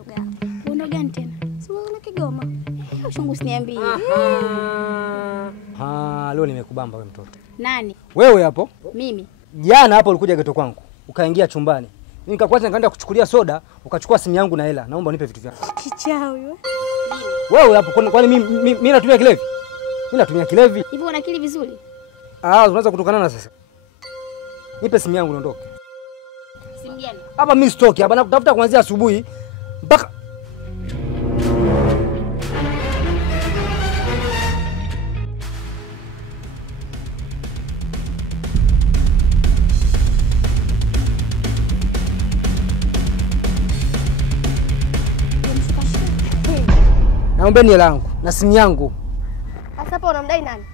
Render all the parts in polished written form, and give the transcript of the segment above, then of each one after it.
shoga. Unaona gani tena? Si unaona Kigoma. Ushungu usiniambie. Leo nimekubamba wewe mtoto. Nani? Wewe hapo? Mimi. Jana hapo ulikuja geto kwangu. Ukaingia chumbani. Mimi nikakuacha nikaenda kuchukulia soda, ukachukua simu yangu na hela. Naomba unipe vitu vyako. Kichaa huyo. Wewe hapo kwani mimi natumia kilevi? Mimi natumia kilevi. Hivi una akili vizuri? Unaanza kutukana na sasa. Nipe simu yangu niondoke. Simu gani? Hapa mimi stoki hapa nakutafuta kuanzia asubuhi mpaka naombeni hela yangu na simu yangu. Sasa hapo unamdai nani?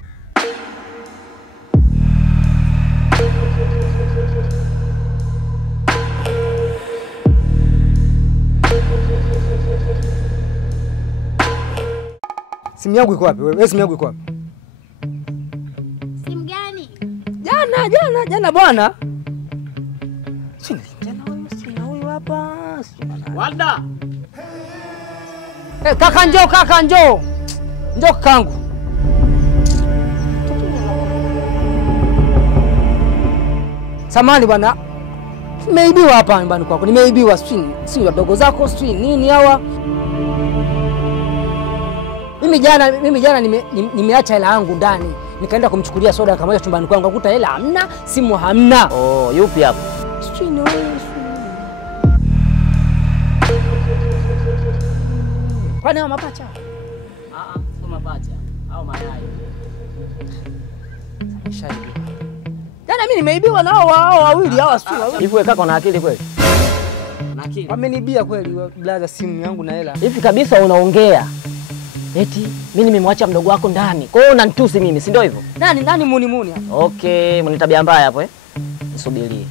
Simu yangu iko wapi? Wewe simu yangu iko wapi? Simu gani? Jana bwana. Sina huyu hapa. Walda. Kaka njoo. Njoo kangu. Samahani bwana. Nimeibiwa hapa nyumbani kwako. Nimeibiwa si wadogo zako, si nini hawa? Mimi jana nimeacha hela yangu ndani. Nikaenda kumchukulia soda kama chumbani kwangu, akuta hela hamna, simu hamna. Yupi hapo? Sini wewe. Kwani hao mapacha? Sio mapacha. Au mayai. Shaibu. Jana mimi nimeibiwa na hao wawili, hawa sio wawili. Hivi wewe kaka una akili kweli? Una akili? Wamenibia kweli blaza, simu yangu na hela. Hivi kabisa unaongea eti mimi nimemwacha mdogo wako ndani. Kwa hiyo unanitusi mimi, si ndio hivyo? Nani muni hapa? Okay, mwenye tabia mbaya hapo Nisubirie.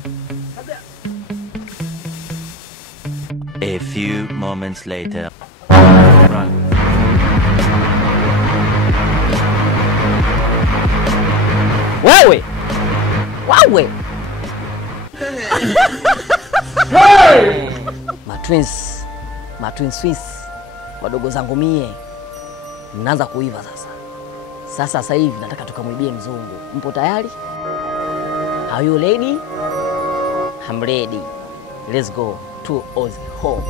A few moments later. Run. Wewe. Matwins Swiss. Wadogo zangu mie. Mnaanza kuiva sasa. Sasa hivi nataka tukamwibie mzungu. Mpo tayari? Are you ready? I'm ready. Let's go to Oz home.